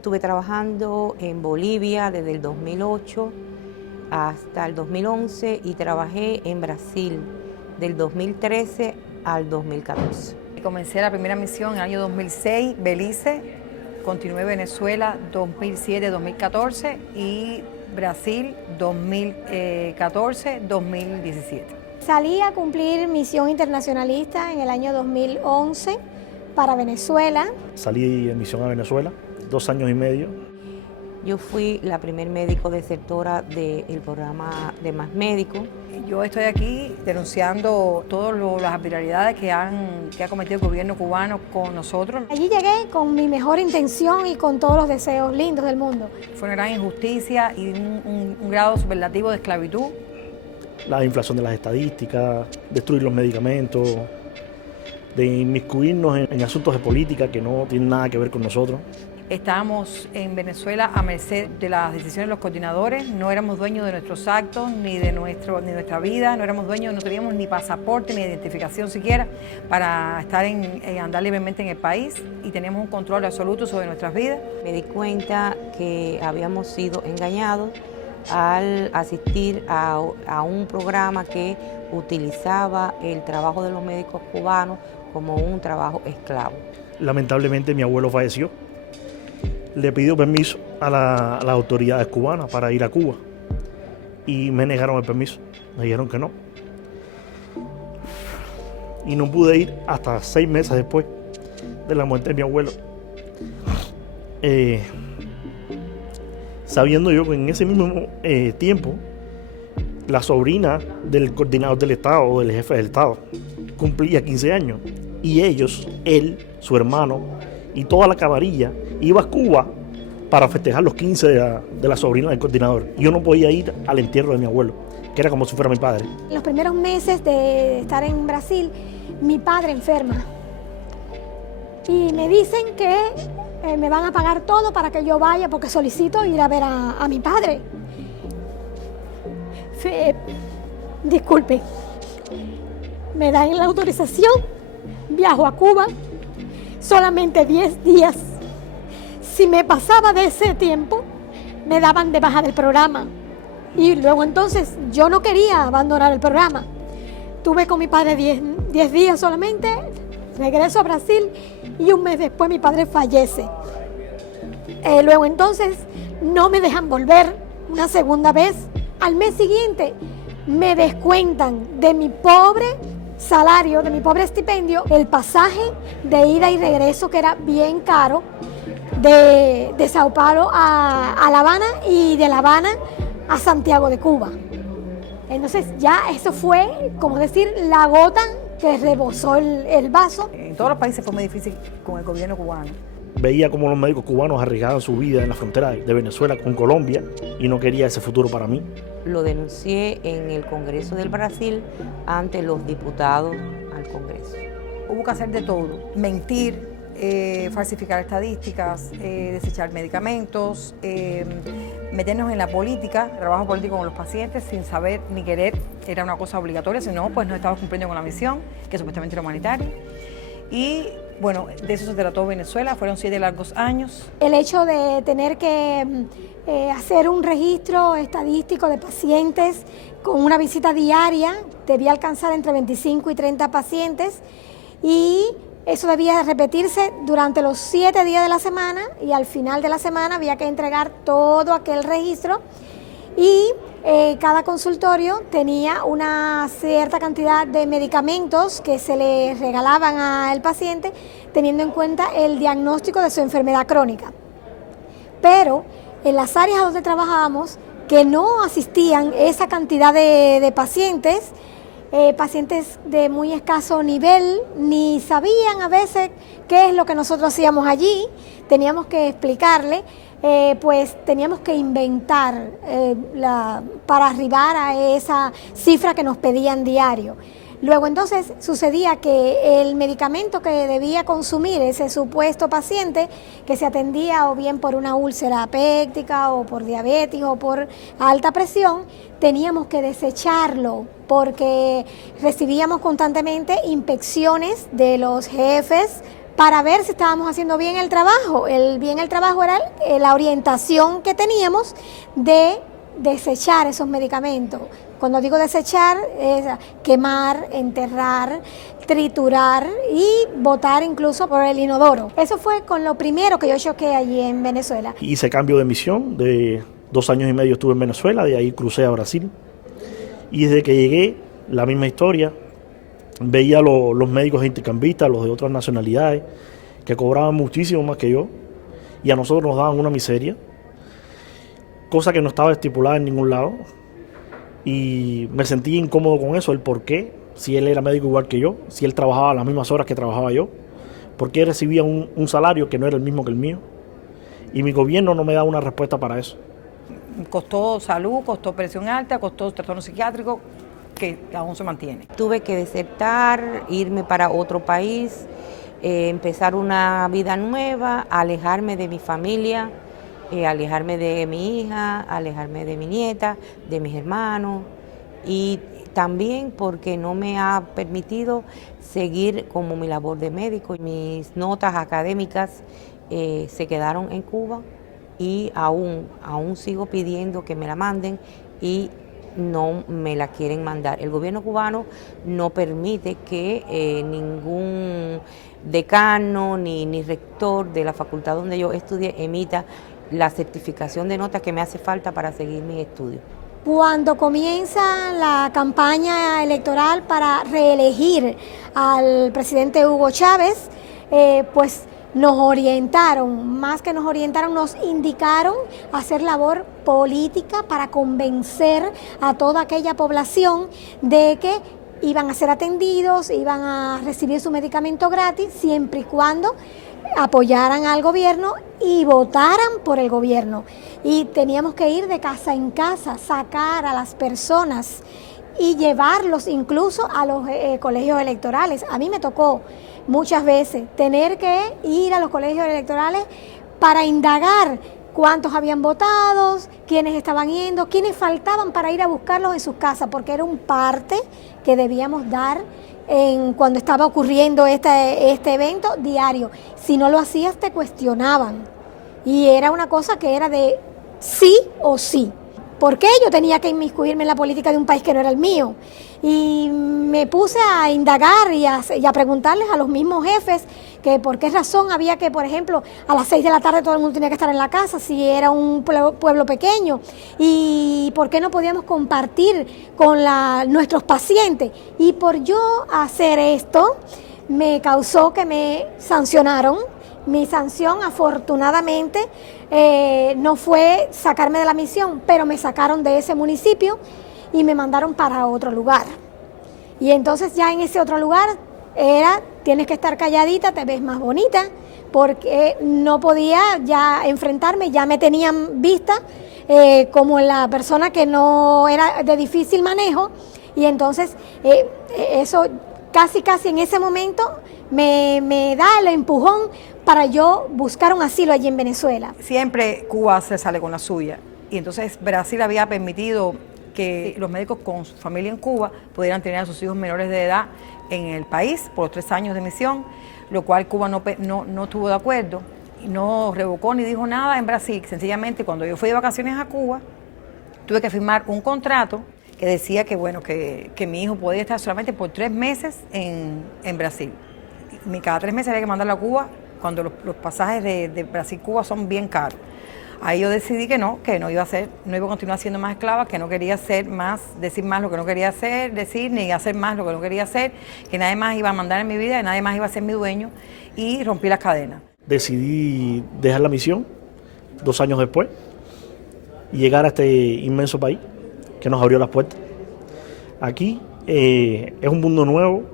estuve trabajando en Bolivia desde el 2008 hasta el 2011 y trabajé en Brasil del 2013 al 2014. Comencé la primera misión en el año 2006, Belice, continué Venezuela 2007-2014 y Brasil 2014-2017. Salí a cumplir misión internacionalista en el año 2011 para Venezuela. Salí en misión a Venezuela, 2 años y medio. Yo fui la primer médico desertora del programa de Más Médicos. Yo estoy aquí denunciando todas las arbitrariedades que ha cometido el gobierno cubano con nosotros. Allí llegué con mi mejor intención y con todos los deseos lindos del mundo. Fue una gran injusticia y un grado superlativo de esclavitud. La inflación de las estadísticas, destruir los medicamentos, de inmiscuirnos en asuntos de política que no tienen nada que ver con nosotros. Estábamos en Venezuela a merced de las decisiones de los coordinadores, no éramos dueños de nuestros actos, ni de nuestra vida, no éramos dueños, no teníamos ni pasaporte, ni identificación siquiera para estar andar libremente en el país y teníamos un control absoluto sobre nuestras vidas. Me di cuenta que habíamos sido engañados al asistir a un programa que utilizaba el trabajo de los médicos cubanos como un trabajo esclavo. Lamentablemente mi abuelo falleció. Le pidió permiso a las autoridades cubanas para ir a Cuba y me negaron el permiso, me dijeron que no. Y no pude ir hasta 6 meses después de la muerte de mi abuelo. Sabiendo yo que en ese mismo tiempo la sobrina del coordinador del Estado o del jefe del Estado cumplía 15 años y ellos, él, su hermano y toda la camarilla iba a Cuba para festejar los 15 de la sobrina del coordinador. Yo no podía ir al entierro de mi abuelo, que era como si fuera mi padre. En los primeros meses de estar en Brasil, mi padre enferma y me dicen que me van a pagar todo para que yo vaya porque solicito ir a ver a mi padre. Disculpe, me dan la autorización, viajo a Cuba, solamente 10 días. Si me pasaba de ese tiempo, me daban de baja del programa. Y luego entonces yo no quería abandonar el programa. Tuve con mi padre 10 días solamente, regreso a Brasil y un mes después mi padre fallece. Luego entonces no me dejan volver una segunda vez. Al mes siguiente me descuentan de mi pobre salario, de mi pobre estipendio, el pasaje de ida y regreso, que era bien caro, de Sao Paulo a La Habana y de La Habana a Santiago de Cuba. Entonces ya eso fue, como decir, la gota que rebosó el vaso. En todos los países fue muy difícil con el gobierno cubano. Veía cómo los médicos cubanos arriesgaban su vida en la frontera de Venezuela con Colombia y no quería ese futuro para mí. Lo denuncié en el Congreso del Brasil ante los diputados al Congreso. Hubo que hacer de todo, mentir, falsificar estadísticas, desechar medicamentos, meternos en la política, trabajo político con los pacientes sin saber ni querer, era una cosa obligatoria, si no, pues no estábamos cumpliendo con la misión, que supuestamente era humanitaria. Y bueno, de eso se trató Venezuela, fueron 7 largos años. El hecho de tener que hacer un registro estadístico de pacientes con una visita diaria, debía alcanzar entre 25 y 30 pacientes y eso debía repetirse durante los 7 días de la semana y al final de la semana había que entregar todo aquel registro y cada consultorio tenía una cierta cantidad de medicamentos que se le regalaban al paciente teniendo en cuenta el diagnóstico de su enfermedad crónica. Pero en las áreas donde trabajábamos, que no asistían esa cantidad de pacientes, pacientes de muy escaso nivel, ni sabían a veces qué es lo que nosotros hacíamos allí, teníamos que explicarle, pues teníamos que inventar para arribar a esa cifra que nos pedían diario. Luego entonces sucedía que el medicamento que debía consumir ese supuesto paciente que se atendía o bien por una úlcera péptica o por diabetes o por alta presión, teníamos que desecharlo porque recibíamos constantemente inspecciones de los jefes para ver si estábamos haciendo bien el trabajo. Bien el trabajo era la orientación que teníamos de desechar esos medicamentos. Cuando digo desechar, es quemar, enterrar, triturar y botar incluso por el inodoro. Eso fue con lo primero que yo choqué allí en Venezuela. Hice cambio de misión, de 2 años y medio estuve en Venezuela, de ahí crucé a Brasil. Y desde que llegué, la misma historia, veía los médicos intercambistas, los de otras nacionalidades, que cobraban muchísimo más que yo, y a nosotros nos daban una miseria, cosa que no estaba estipulada en ningún lado. Y me sentí incómodo con eso, el por qué, si él era médico igual que yo, si él trabajaba las mismas horas que trabajaba yo, por qué recibía un salario que no era el mismo que el mío. Y mi gobierno no me da una respuesta para eso. Costó salud, costó presión alta, costó trastorno psiquiátrico, que aún se mantiene. Tuve que desertar, irme para otro país, empezar una vida nueva, alejarme de mi familia, alejarme de mi hija, alejarme de mi nieta, de mis hermanos, y también porque no me ha permitido seguir como mi labor de médico. Mis notas académicas se quedaron en Cuba y aún sigo pidiendo que me la manden y no me la quieren mandar. El gobierno cubano no permite que ningún decano ni rector de la facultad donde yo estudié emita la certificación de notas que me hace falta para seguir mis estudios. Cuando comienza la campaña electoral para reelegir al presidente Hugo Chávez, pues nos orientaron, más que nos orientaron, nos indicaron hacer labor política para convencer a toda aquella población de que iban a ser atendidos, iban a recibir su medicamento gratis, siempre y cuando apoyaran al gobierno y votaran por el gobierno. Y teníamos que ir de casa en casa, sacar a las personas y llevarlos incluso a los colegios electorales. A mí me tocó muchas veces tener que ir a los colegios electorales para indagar cuántos habían votado, quiénes estaban yendo, quiénes faltaban para ir a buscarlos en sus casas, porque era un parte que debíamos dar cuando estaba ocurriendo este evento diario. Si no lo hacías te cuestionaban y era una cosa que era de sí o sí. ¿Por qué yo tenía que inmiscuirme en la política de un país que no era el mío? Y me puse a indagar y a preguntarles a los mismos jefes que por qué razón había que, por ejemplo, a las 6 de la tarde todo el mundo tenía que estar en la casa si era un pueblo pequeño, y por qué no podíamos compartir con nuestros pacientes. Y por yo hacer esto me causó que me sancionaron. Mi sanción, afortunadamente, no fue sacarme de la misión, pero me sacaron de ese municipio y me mandaron para otro lugar. Y entonces ya en ese otro lugar tienes que estar calladita, te ves más bonita, porque no podía ya enfrentarme, ya me tenían vista como la persona que no era de difícil manejo, y entonces eso casi en ese momento me da el empujón para yo buscar un asilo allí en Venezuela. Siempre Cuba se sale con la suya, y entonces Brasil había permitido que los médicos con su familia en Cuba pudieran tener a sus hijos menores de edad en el país por los 3 años de misión, lo cual Cuba no estuvo de acuerdo, no revocó ni dijo nada en Brasil. Sencillamente, cuando yo fui de vacaciones a Cuba, tuve que firmar un contrato que decía que, bueno, que mi hijo podía estar solamente por 3 meses en Brasil. Cada 3 meses había que mandarlo a Cuba, cuando los pasajes de Brasil-Cuba son bien caros. Ahí yo decidí que no iba a continuar siendo más esclava, que no quería decir más lo que no quería hacer, ni hacer más lo que no quería hacer, que nadie más iba a mandar en mi vida, que nadie más iba a ser mi dueño, y rompí las cadenas. Decidí dejar la misión 2 años después y llegar a este inmenso país que nos abrió las puertas. Aquí es un mundo nuevo,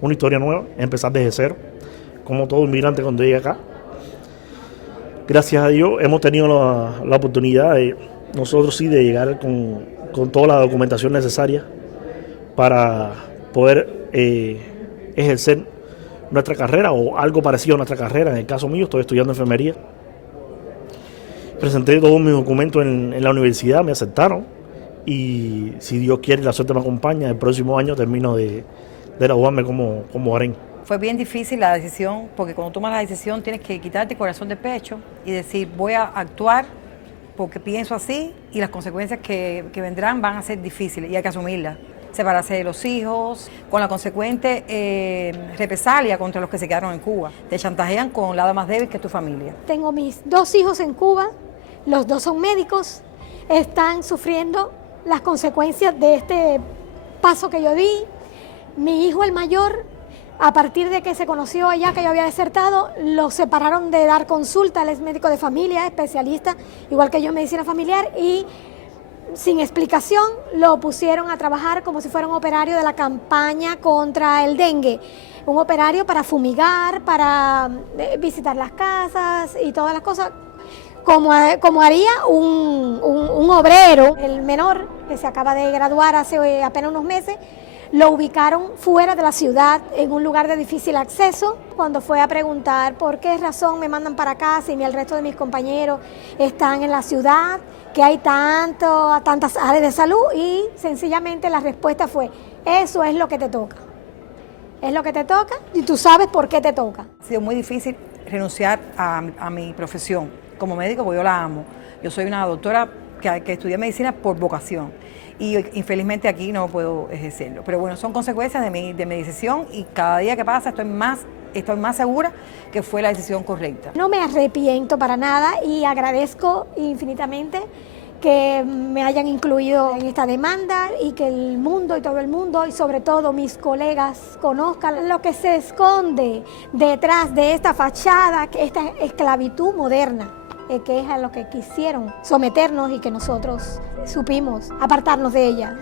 una historia nueva, empezar desde cero, como todo inmigrante cuando llega acá. Gracias a Dios hemos tenido la oportunidad de nosotros sí de llegar con toda la documentación necesaria para poder ejercer nuestra carrera o algo parecido a nuestra carrera. En el caso mío, estoy estudiando enfermería. Presenté todos mis documentos en la universidad, me aceptaron, y si Dios quiere y la suerte me acompaña, el próximo año termino de graduarme como harén. Fue bien difícil la decisión, porque cuando tomas la decisión tienes que quitarte el corazón del pecho y decir, voy a actuar porque pienso así y las consecuencias que vendrán van a ser difíciles y hay que asumirlas. Separarse de los hijos, con la consecuente represalia contra los que se quedaron en Cuba. Te chantajean con el lado más débil que es tu familia. Tengo mis 2 hijos en Cuba, los 2 son médicos, están sufriendo las consecuencias de este paso que yo di. Mi hijo el mayor, a partir de que se conoció allá que yo había desertado, lo separaron de dar consulta, él es médico de familia, especialista, igual que yo en medicina familiar, y sin explicación lo pusieron a trabajar como si fuera un operario de la campaña contra el dengue, un operario para fumigar, para visitar las casas y todas las cosas, como haría un obrero. El menor, que se acaba de graduar hace apenas unos meses, lo ubicaron fuera de la ciudad, en un lugar de difícil acceso. Cuando fue a preguntar por qué razón me mandan para acá si el resto de mis compañeros están en la ciudad, que hay tantas áreas de salud, y sencillamente la respuesta fue, eso es lo que te toca. Es lo que te toca y tú sabes por qué te toca. Ha sido muy difícil renunciar a mi profesión como médico, porque yo la amo. Yo soy una doctora que estudié medicina por vocación y infelizmente aquí no puedo ejercerlo. Pero bueno, son consecuencias de mi decisión y cada día que pasa estoy más segura que fue la decisión correcta. No me arrepiento para nada y agradezco infinitamente que me hayan incluido en esta demanda y que el mundo y todo el mundo y sobre todo mis colegas conozcan lo que se esconde detrás de esta fachada, esta esclavitud moderna, que es a lo que quisieron someternos y que nosotros supimos apartarnos de ella.